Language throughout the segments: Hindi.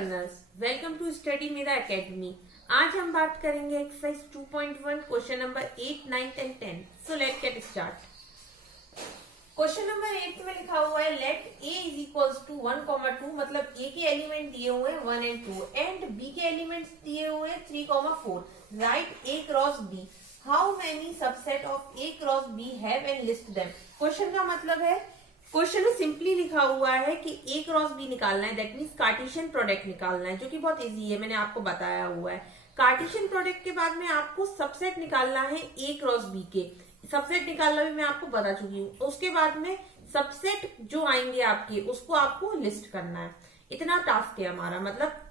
लर्नर्स, वेलकम टू स्टडी मेरा एकेडमी। आज हम बात करेंगे exercise 2.1 question number 8, 9 and 10। So let get start. Question number 8 में लिखा हुआ है let a is equals to 1,2, मतलब a के एलिमेंट दिए हुए हैं 1 एंड 2 एंड b के एलिमेंट्स दिए हुए हैं 3,4। Right a cross b, how many subset of a cross b have and list them. Question का मतलब है, क्वेश्चन में सिंपली लिखा हुआ है कि a क्रॉस b निकालना है, दैट मीन्स कार्टेशियन प्रोडक्ट निकालना है, जो कि बहुत इजी है, मैंने आपको बताया हुआ है। कार्टेशियन प्रोडक्ट के बाद में आपको सबसेट निकालना है a क्रॉस b के। सबसेट निकालना भी मैं आपको बता चुकी हूँ। उसके बाद में सबसेट जो आएंगे आपके, उसको आपको लिस्ट करना है। इतना टास्क है हमारा, मतलब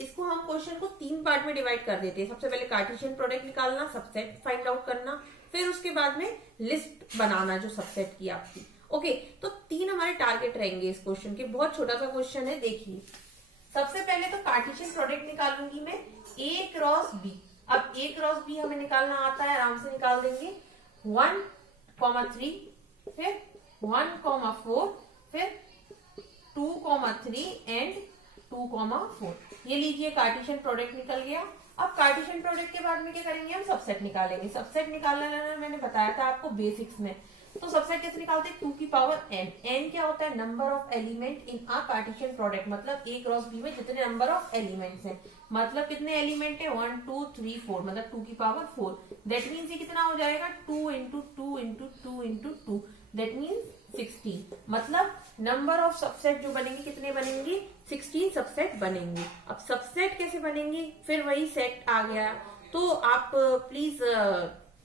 इसको हम क्वेश्चन को 3 पार्ट में डिवाइड कर देते हैं। सबसे पहले कार्टेशियन प्रोडक्ट निकालना, सबसेट फाइंड आउट करना, फिर उसके बाद में लिस्ट बनाना जो सबसेट की आपकी। ओके, तो 3 हमारे टारगेट रहेंगे इस क्वेश्चन के। बहुत छोटा सा क्वेश्चन है, देखिए। सबसे पहले तो कार्टेशियन प्रोडक्ट निकालूंगी मैं a क्रॉस b। अब a क्रॉस b हमें निकालना आता है, आराम से निकाल देंगे। 1,3, फिर 1,4, फिर 2,3 एंड 2,4। ये लीजिए कार्टेशियन प्रोडक्ट निकल गया। अब कार्टेशियन प्रोडक्ट के बाद में क्या करेंगे, हम सबसेट निकालेंगे। सबसेट निकालना मैंने बताया था आपको बेसिक्स में। तो सबसेट कैसे निकालते हैं, 2 की पावर n। n क्या होता है, number of element in a Cartesian product, मतलब a क्रॉस b में जितने नंबर ऑफ एलिमेंट्स हैं। मतलब कितने एलिमेंट है, 1 2 3 4, मतलब 2 की पावर 4। दैट मीन्स ये कितना हो जाएगा, 2 into 2 into 2 into 2, that means 16। मतलब नंबर ऑफ सबसेट जो बनेंगे कितने बनेंगे, 16 सबसेट बनेंगे। अब सबसेट कैसे बनेंगे, फिर वही सेट आ गया। तो आप प्लीज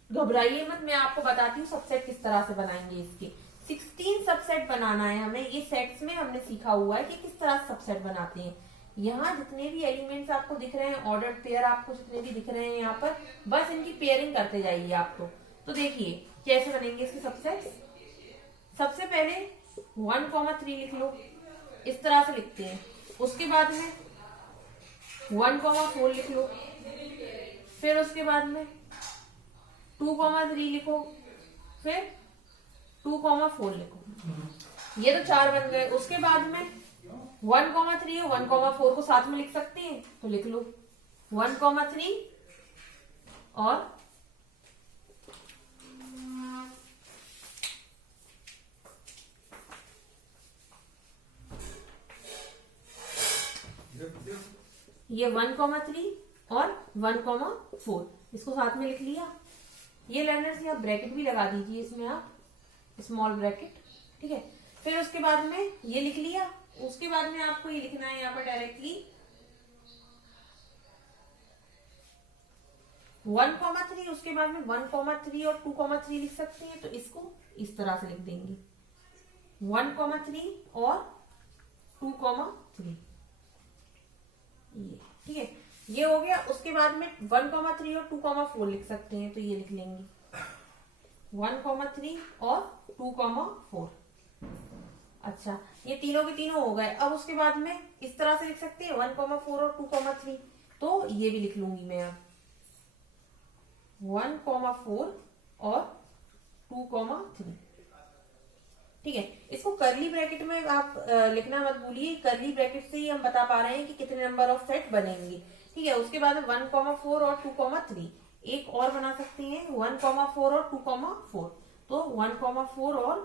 घबराइए मत, मैं आपको बताती हूँ सबसेट किस तरह से बनाएंगे। इसके 16 सबसेट बनाना है हमें। ये सेट्स में हमने सीखा हुआ है कि किस तरह से सबसेट बनाते हैं। यहाँ जितने भी एलिमेंट्स आपको दिख रहे हैं, ऑर्डर्ड पेयर आपको जितने भी दिख रहे हैं यहाँ पर, बस इनकी पेयरिंग करते जाइए आपको। तो देखिए कैसे बनेंगे इसके सबसेट। सबसे पहले 1,3 लिख लो, इस तरह से लिखते हैं। उसके बाद में 1,4 लिख लो, फिर उसके बाद में 2,3 लिखो, फिर 2,4 लिखो। ये तो 4 बन गए। उसके बाद में 1,3 और 1,4 को साथ में लिख सकते हैं, तो लिख लो 1,3 और ये 1,3 और 1,4 इसको साथ में लिख लिया। ये लर्नर्स यहाँ ब्रैकेट भी लगा दीजिए, इसमें आप स्मॉल ब्रैकेट, ठीक है। फिर उसके बाद में ये लिख लिया। उसके बाद में आपको ये लिखना है यहाँ पर डायरेक्टली 1,3, उसके बाद में 1,3 और 2,3 लिख सकते हैं, तो इसको इस तरह से लिख देंगे 1,3 और 2,3, ये ठीक है। ये हो गया। उसके बाद में 1,3 और 2,4 लिख सकते हैं, तो ये लिख लेंगे 1,3 और 2,4। अच्छा, ये तीनों के तीनों हो गए। अब उसके बाद में इस तरह से लिख सकते हैं 1,4 और 2,3, तो ये भी लिख लूंगी मैं अब 1,4 और 2,3, ठीक है। इसको करली ब्रैकेट में आप लिखना मत भूलिए। करली ब्रैकेट से ही हम बता पा रहे हैं कि कितने नंबर ऑफ सेट बनेंगे, ठीक है। उसके बाद 1,4 और 2,3 एक और बना सकते हैं, 1,4 और 2,4, तो 1,4 और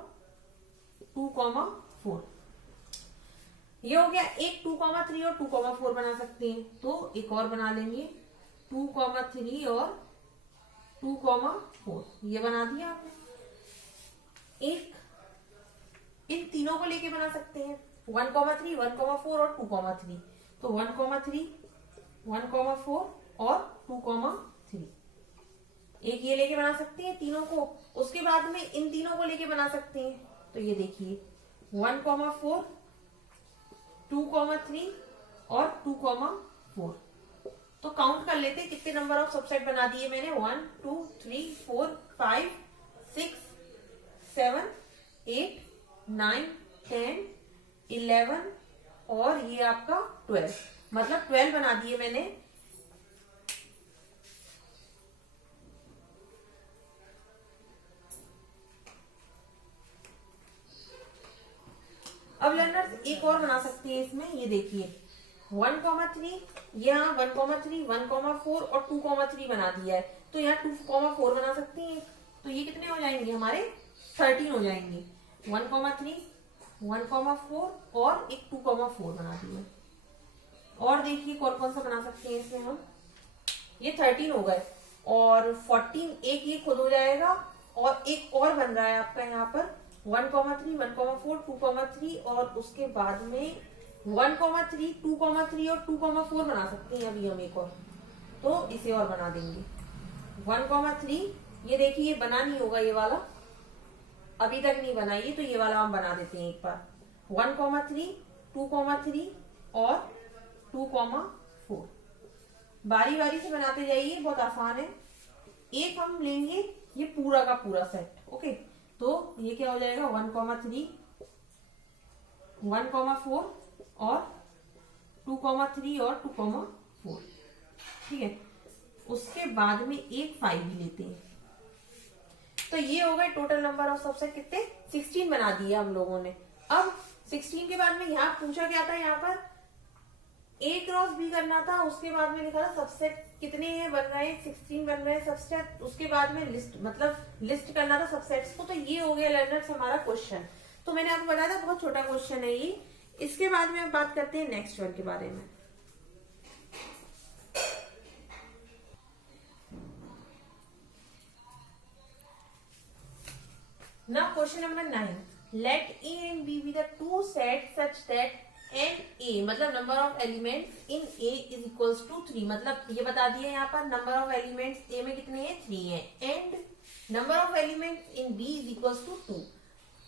2,4 ये हो गया। एक 2,3 और 2,4 बना सकते हैं, तो एक और बना लेंगे 2,3 और 2,4, ये बना दिया आपने। एक इन तीनों को लेके बना सकते हैं 1,3, 1,4 और 2,3, तो 1,3, 1,4 और 2,3 एक ये लेके बना सकते हैं तीनों को। उसके बाद में इन तीनों को लेके बना सकते हैं, तो ये देखिए 1,4, 2,3 और 2,4। तो काउंट कर लेते हैं कितने नंबर ऑफ सबसेट बना दिए मैंने। 1 2 3 4 5 6 7 8 9 10 11 और ये आपका 12, मतलब 12 बना दिए मैंने। अब लर्नर्स एक और बना सकते हैं इसमें, ये देखिए 1,3, यहाँ 1,3, 1,4 और 2,3 बना दिया है, तो यहाँ 2,4 बना सकते हैं। तो ये कितने हो जाएंगे हमारे 13 हो जाएंगे। 1,3, 1,4 और एक 2,4 बना दिए। और देखिए कौन कौन सा बना सकते हैं इसमें हम, ये 13 हो गए और 14 एक ये खुद हो जाएगा और एक और बन रहा है आपका यहाँ पर 1,3, 1,4, 2,3 और उसके बाद में 1,3, 2,3 और 2,4 बना सकते हैं अभी हम एक और, तो इसे और बना देंगे 1,3। ये देखिए ये बना नहीं होगा, ये वाला अभी तक नहीं बनाइए, तो ये वाला हम बना देते हैं एक बार 1,3, 2,3 और 2,4। बारी बारी से बनाते जाइए, बहुत आसान है। एक हम लेंगे ये पूरा का पूरा सेट। ओके, तो ये क्या हो जाएगा 1,3, 1,4 और 2,3 और 2,4। ठीक है, उसके बाद में एक 5 भी लेते हैं। तो ये हो गए टोटल नंबर ऑफ सबसेट कितने 16 बना दिए हम लोगों ने। अब 16 के बाद में यहाँ पूछा क्या था, यहाँ पर A क्रॉस B करना था, उसके बाद में लिखा था सबसेट कितने हैं बन रहे हैं 16 बन रहे हैं सबसेट, उसके बाद में लिस्ट मतलब लिस्ट करना था सबसेट्स को। तो ये हो गया लर्नर्स हमारा क्वेश्चन। तो मैंने आपको बताया था बहुत छोटा क्वेश्चन है ये। इसके बाद में अब बात करते हैं नेक्स्ट वन के बारे में। Now question number 9. Let A and B be the two sets such that n A मतलब number of elements in A is equals to 3। मतलब ये बता दिए यहाँ पर number of elements A में कितने हैं 3 हैं, and number of elements in B is equals to 2।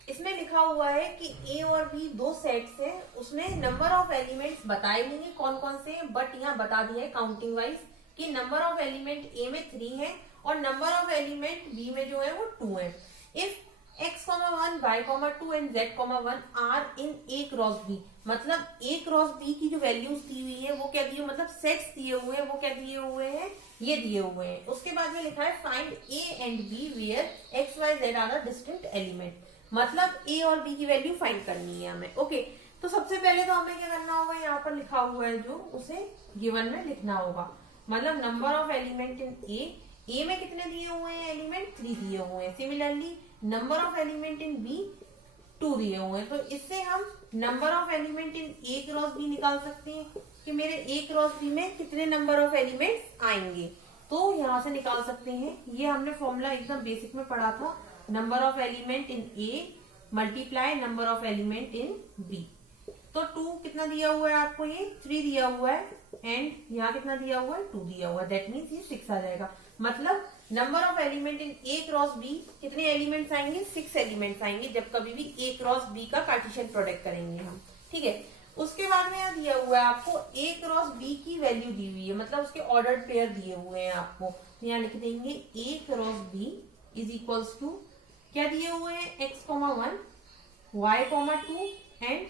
इसमें लिखा हुआ है कि A और B दो सेट्स हैं, उसमें नंबर ऑफ एलिमेंट्स बताए नहीं है कौन कौन से हैं, बट यहाँ बता दिया है काउंटिंग वाइज कि नंबर ऑफ एलिमेंट A में 3 है और नंबर ऑफ एलिमेंट B में जो है वो 2 है। If x,1, y,2 and z,1 are in A cross B, मतलब A क्रॉस B की जो वैल्यूज दी हुई है वो क्या दी है, मतलब सेट्स दिए हुए हैं, वो क्या दिए हुए हैं, ये दिए हुए हैं। उसके बाद में लिखा है find A and B where x, y, z are the distinct element, मतलब A और B की वैल्यू फाइंड करनी है हमें। ओके, तो सबसे पहले तो हमें क्या करना होगा, यहाँ पर लिखा हुआ है जो उसे गिवन में लिखना होगा, मतलब number of element in A में कितने दिए हुए हैं एलिमेंट 3 दिए हुए हैं। Similarly number of element in B 2 दिए हुए हैं। तो इससे हम number of element in A cross B निकाल सकते हैं कि मेरे A क्रॉस B में कितने नंबर ऑफ एलिमेंट्स आएंगे, तो यहाँ से निकाल सकते हैं। ये हमने फॉर्मूला एकदम बेसिक में पढ़ा था, number of element in A multiply number of element in B। तो 2 कितना दिया हुआ है आपको, ये 3 दिया हुआ है एंड यहाँ कितना दिया हुआ है 2 दिया हुआ है, दैट मीन्स ये 6 आ जाएगा। मतलब number of element in A cross B कितने एलिमेंट्स आएंगे 6 एलिमेंट्स आएंगे जब कभी भी A क्रॉस B का कार्टेशियन प्रोडक्ट करेंगे हम। ठीक है, उसके बाद में यहाँ दिया हुआ है आपको A क्रॉस B की वैल्यू दी हुई है, मतलब उसके ऑर्डर्ड पेयर दिए हुए हैं आपको। तो यहाँ लिख देंगे A cross B is equals to क्या दिए हुए हैं x,1, y,2 एंड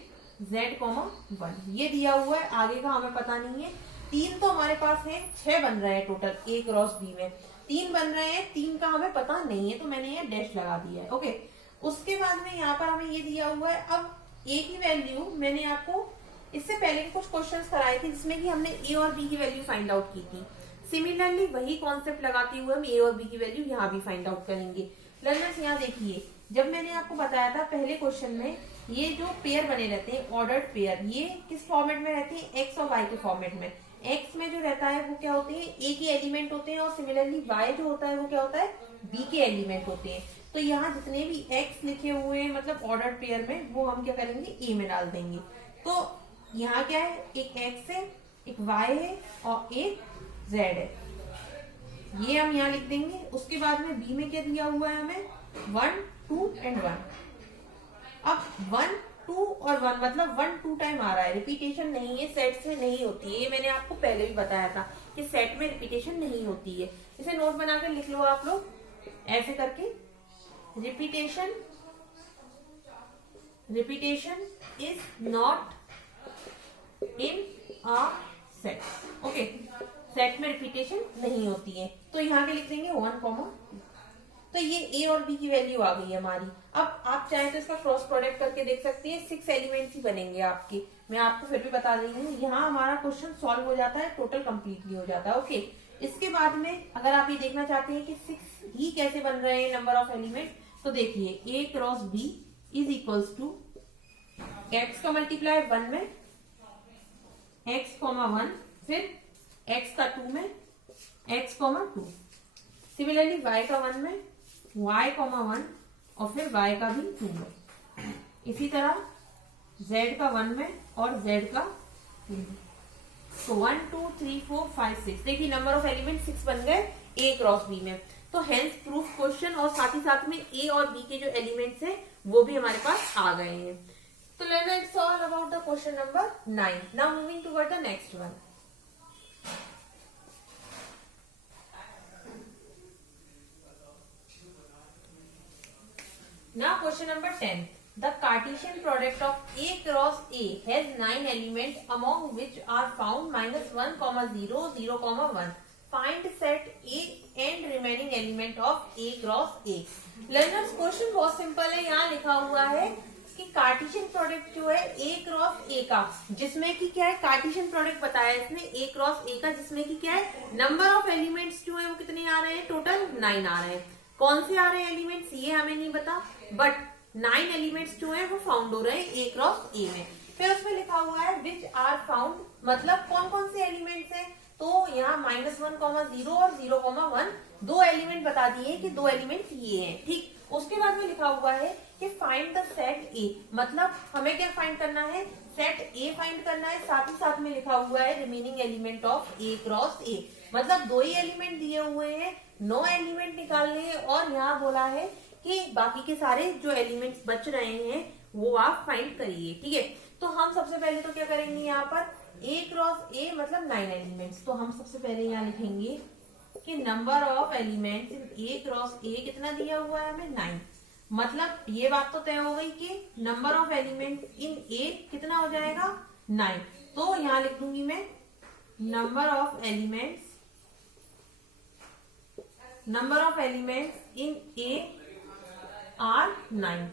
z,1 ये दिया हुआ है। आगे का हमें पता नहीं है। 3 तो हमारे पास है, 6 बन रहे हैं टोटल A क्रॉस B में, 3 बन रहे हैं, 3 का हमें पता नहीं है तो मैंने ये डैश लगा दिया है। ओके, उसके बाद में यहाँ पर हमें ये दिया हुआ है। अब A की वैल्यू मैंने आपको इससे पहले के कुछ क्वेश्चंस कराए थे जिसमें कि हमने A और B की वैल्यू फाइंड आउट की थी। सिमिलरली वही कॉन्सेप्ट लगाते हुए हम A और B की वैल्यू यहाँ भी फाइंड आउट करेंगे। लर्नर्स यहाँ देखिए, जब मैंने आपको बताया था पहले क्वेश्चन में ये जो पेयर बने रहते हैं ऑर्डर्ड पेयर, ये किस फॉर्मेट में रहते हैं x और y के फॉर्मेट में। x में जो रहता है वो क्या होते हैं A के एलिमेंट होते हैं और सिमिलरली y जो होता है वो क्या होता है B के एलिमेंट होते हैं। तो यहाँ जितने भी x लिखे हुए हैं मतलब ऑर्डर्ड पेयर में वो हम क्या करेंगे A में डाल देंगे। तो यहाँ क्या है, एक x है, एक y है और एक z है, ये हम यहाँ लिख देंगे। उसके बाद में B में क्या दिया हुआ है हमें 1, 2 एंड 1। अब 1, 2 और 1 मतलब 1, 2 टाइम आ रहा है, रिपीटेशन नहीं है, सेट्स में नहीं होती है। ये मैंने आपको पहले भी बताया था कि सेट में रिपीटेशन नहीं होती है। इसे नोट बनाकर लिख लो आप लोग ऐसे करके, repetition is not in a set. Okay, set में रिपीटेशन नहीं होती है। तो यहाँ के लिख देंगे 1, तो ये ए और बी की वैल्यू आ गई है हमारी। अब आप चाहें तो इसका क्रॉस प्रोडक्ट करके देख सकती है, 6 एलिमेंट्स ही बनेंगे आपके। मैं आपको फिर भी बता रही हूँ, यहाँ हमारा क्वेश्चन सॉल्व हो जाता है, टोटल कंप्लीटली हो जाता है। ओके, इसके बाद में अगर आप ये देखना चाहते हैं कि 6 ही कैसे बन रहे हैं नंबर ऑफ एलिमेंट, तो देखिए A cross B is equals to X का मल्टीप्लाई 1 में x, 1, फिर x का 2 में x, 2, सिमिलरली y का 1 में y, 1 और फिर y का भी 2 में, इसी तरह z का 1 में और z का 2 में। तो 1 2 3 4 5 6, देखिए नंबर ऑफ एलिमेंट 6 बन गए a क्रॉस b में। तो हेंस प्रूफ क्वेश्चन और साथ ही साथ में a और b के जो एलिमेंट्स हैं वो भी हमारे पास आ गए हैं। So let's solve about the question number 9. Now moving toward the next one. Now question number 10. The Cartesian product of A cross A has 9 elements among which are found -1, 0, 0, 1. Find set A and remaining element of A cross A. Learners question बहुत सिंपल है, यहाँ लिखा हुआ है कि कार्टेशियन प्रोडक्ट जो है ए क्रॉस ए का, जिसमें कि क्या है कार्टेशियन प्रोडक्ट बताया इसने ए क्रॉस ए का, जिसमें कि क्या है नंबर ऑफ एलिमेंट्स जो है वो कितने आ रहे हैं, टोटल 9 आ रहे हैं। कौन से आ रहे हैं एलिमेंट्स ये हमें नहीं पता, बट 9 एलिमेंट्स जो है वो फाउंड हो रहे हैं ए क्रॉस ए में। फिर उसमें लिखा हुआ है विच आर फाउंड, मतलब कौन कौन से एलिमेंट्स है, तो यहाँ -1, 0 और 0, 1 दो एलिमेंट बता दिए कि दो एलिमेंट ये हैं। ठीक, उसके बाद में लिखा हुआ है कि फाइंड द सेट ए, मतलब हमें क्या फाइंड करना है, सेट ए फाइंड करना है। साथ ही साथ में लिखा हुआ है remaining element of A cross ए, मतलब 2 ही एलिमेंट दिए हुए हैं, 9 एलिमेंट निकालने हैं और यहाँ बोला है कि बाकी के सारे जो एलिमेंट्स बच रहे हैं वो आप फाइंड करिए। ठीक है, तो हम सबसे पहले तो क्या करेंगे, यहाँ पर ए क्रॉस ए मतलब 9 एलिमेंट्स, तो हम सबसे पहले यहाँ लिखेंगे कि number of elements in A cross ए कितना दिया हुआ है हमें, 9। मतलब ये बात तो तय हो गई कि नंबर ऑफ एलिमेंट इन ए कितना हो जाएगा, 9। तो यहां लिख दूंगी मैं number of elements in A R 9।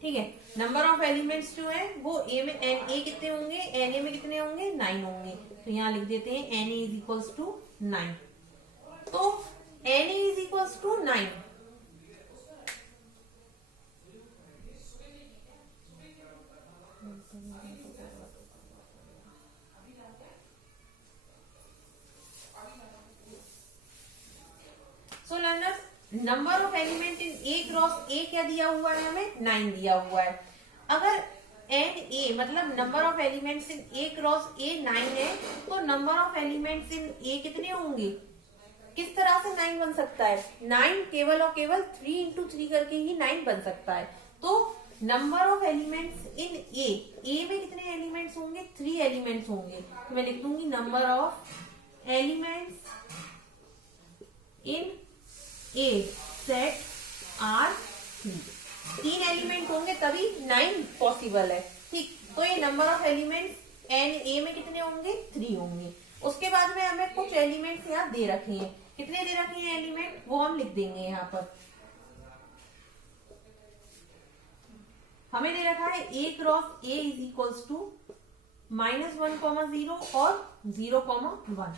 ठीक है, नंबर ऑफ एलिमेंट्स जो है वो ए में एन ए कितने होंगे, एन ए में कितने होंगे, 9 होंगे। तो यहाँ लिख देते हैं n A is equals to 9। तो n A is equals to 9। So learners, number of element in A cross A क्या दिया हुआ है हमें, 9 दिया हुआ है। अगर एन ए मतलब number of elements in A cross ए 9 है, तो नंबर ऑफ एलिमेंट्स इन ए कितने होंगे, किस तरह से 9 बन सकता है, 9 केवल और केवल 3 इंटू 3 करके ही 9 बन सकता है। तो नंबर ऑफ एलिमेंट्स इन ए में कितने एलिमेंट्स होंगे, 3 एलिमेंट्स होंगे। तो मैं लिख दूंगी number of elements in A set are 3 element होंगे तभी 9 पॉसिबल है। ठीक, तो ये number of elements n A में कितने होंगे, 3 होंगे। उसके बाद में हमें कुछ एलिमेंट्स यहाँ दे रखे हैं, कितने दे रखे हैं एलिमेंट वो हम लिख देंगे। यहाँ पर हमें दे रखा है A cross A is equals to -1, 0 और 0, 1।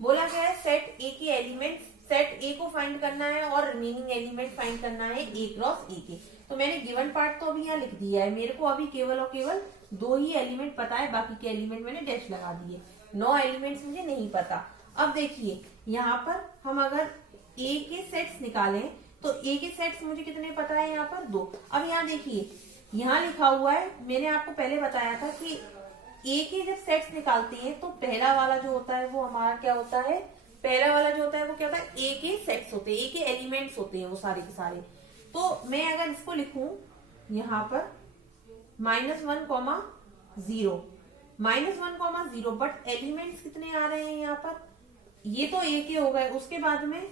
बोला गया है सेट ए के एलिमेंट्स, सेट ए को फाइंड करना है और रिमेनिंग एलिमेंट फाइंड करना है ए क्रॉस ए के। तो मैंने गिवन पार्ट तो अभी यहाँ लिख दिया है, मेरे को अभी केवल और केवल 2 ही एलिमेंट पता है, बाकी के एलिमेंट मैंने डैश लगा दिए, 9 एलिमेंट्स मुझे नहीं पता। अब देखिए यहाँ पर हम अगर ए के सेट्स निकालें तो ए के सेट्स मुझे कितने पता है, यहाँ पर 2। अब यहाँ देखिए यहाँ लिखा हुआ है, मैंने आपको पहले बताया था कि ए के जब सेट्स निकालते हैं तो पहला वाला जो होता है वो हमारा क्या होता है, पहला वाला जो होता है वो क्या होता है, ए के सेट्स होते हैं, ए के एलिमेंट्स होते हैं वो सारे के सारे। तो मैं अगर इसको लिखूं यहाँ पर -1, 0 बट एलिमेंट्स कितने आ रहे हैं यहाँ पर, ये तो ए के हो गए। उसके बाद में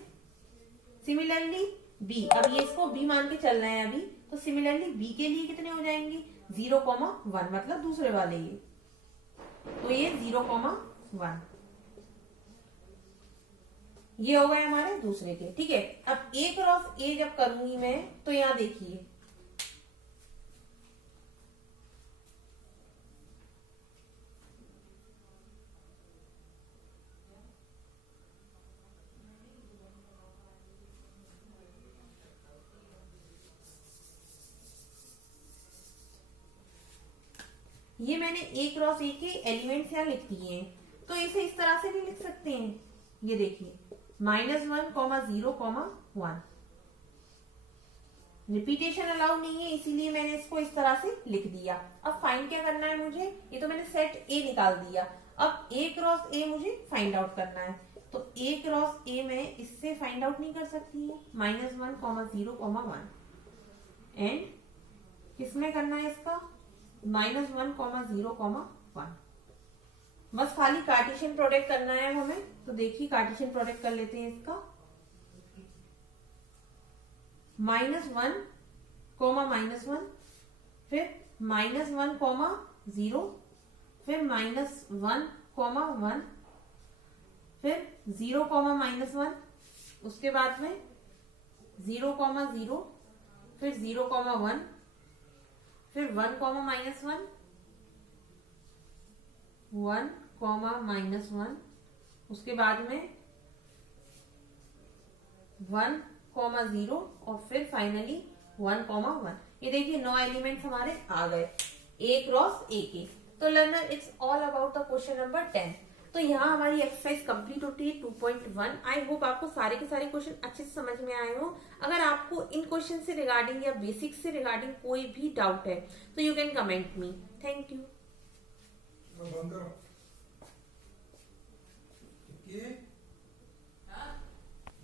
सिमिलरली बी, अब ये इसको बी मान के चल रहे हैं अभी, तो सिमिलरली बी के लिए कितने हो जाएंगे, 0, 1 मतलब दूसरे वाले ये, तो ये 0, 1। ये हो गए हमारे दूसरे के, ठीक है। अब ए क्रॉस ए जब करूंगी मैं तो यहां देखिए ये मैंने ए क्रॉस ए के एलिमेंट्स यहाँ लिख दिए हैं, तो इसे इस तरह से भी लिख सकते हैं। ये देखिए -1,0,1 रिपीटेशन अलाउ नहीं है, इसीलिए मैंने इसको इस तरह से लिख दिया। अब फाइंड क्या करना है मुझे, ये तो मैंने सेट ए निकाल दिया, अब ए क्रॉस ए मुझे फाइंड आउट करना है। तो ए क्रॉस ए में इससे फाइंड आउट नहीं कर सकती है, -1,0,1 एंड किसमें करना है इसका -1,0,1। बस खाली कार्टेशियन प्रोडक्ट करना है हमें, तो देखिए कार्टेशियन प्रोडक्ट कर लेते हैं इसका। -1, -1, फिर -1,0, फिर -1,1, फिर 0,-1, उसके बाद में 0,0, फिर 0,1, फिर 1,-1, 1,-1, उसके बाद में 1,0 और फिर फाइनली 1,1। ये देखिए 9 एलिमेंट्स हमारे आ गए ए क्रॉस ए के। तो learner it's all about the question number 10। तो यहाँ हमारी एक्सरसाइज कंप्लीट होती है 2.1। आई होप आपको सारे के सारे क्वेश्चन अच्छे से समझ में आए हो। अगर आपको इन क्वेश्चन से रिगार्डिंग या बेसिक्स से रिगार्डिंग कोई भी डाउट है तो you can comment me. Thank you.